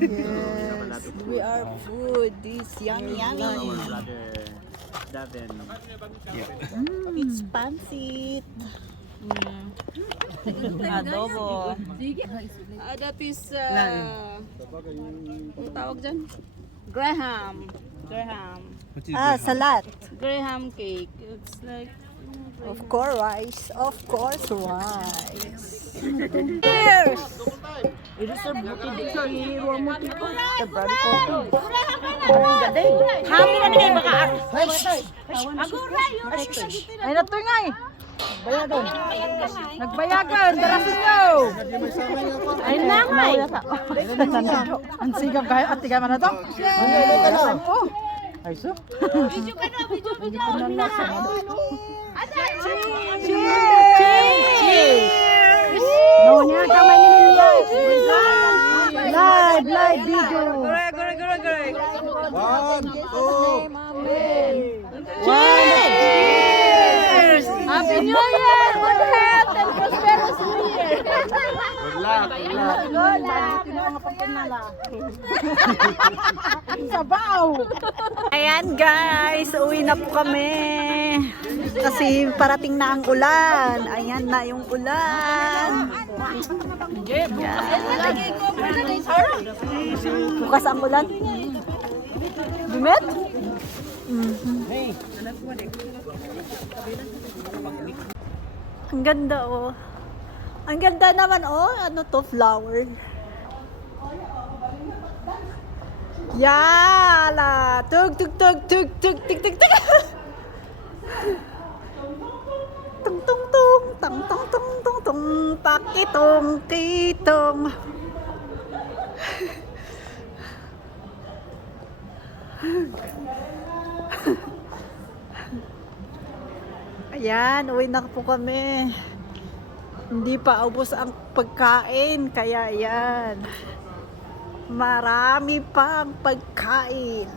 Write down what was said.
Yes, we are food. This yummy, yummy. Our brother Davin. It's pansit. Adobo. That is, ang tawag dyan? Graham. Salad. Graham cake. It's like, Of course, rice. Of course, rice. Cheers! Hangin na nila baka. Ay, natoy nga eh. Bayagan. Nagbayagan. Darasin nyo. Ay, nangay. Ang sigam kayo. At tiga man na to. Ay, so. video ka na, video. Cheers! No, niya kamay ni Mila. Live video. Correct. 1, 2. Cheers! Happy New Year! Good health and prosperous New Year! Good luck. Sabaw! Ayan guys, uwi na po kami. Kasi parating na ang ulan. Ayan na yung ulan. Bukas ang ulan. Bimet? Ang ganda oh. Ang ganda naman oh. Ano to? Flower. Yala! Tug. Tung. Pakitong. Ayan, uwi na po kami. Hindi pa ubos ang pagkain, kaya ayan. Marami pang pagkain.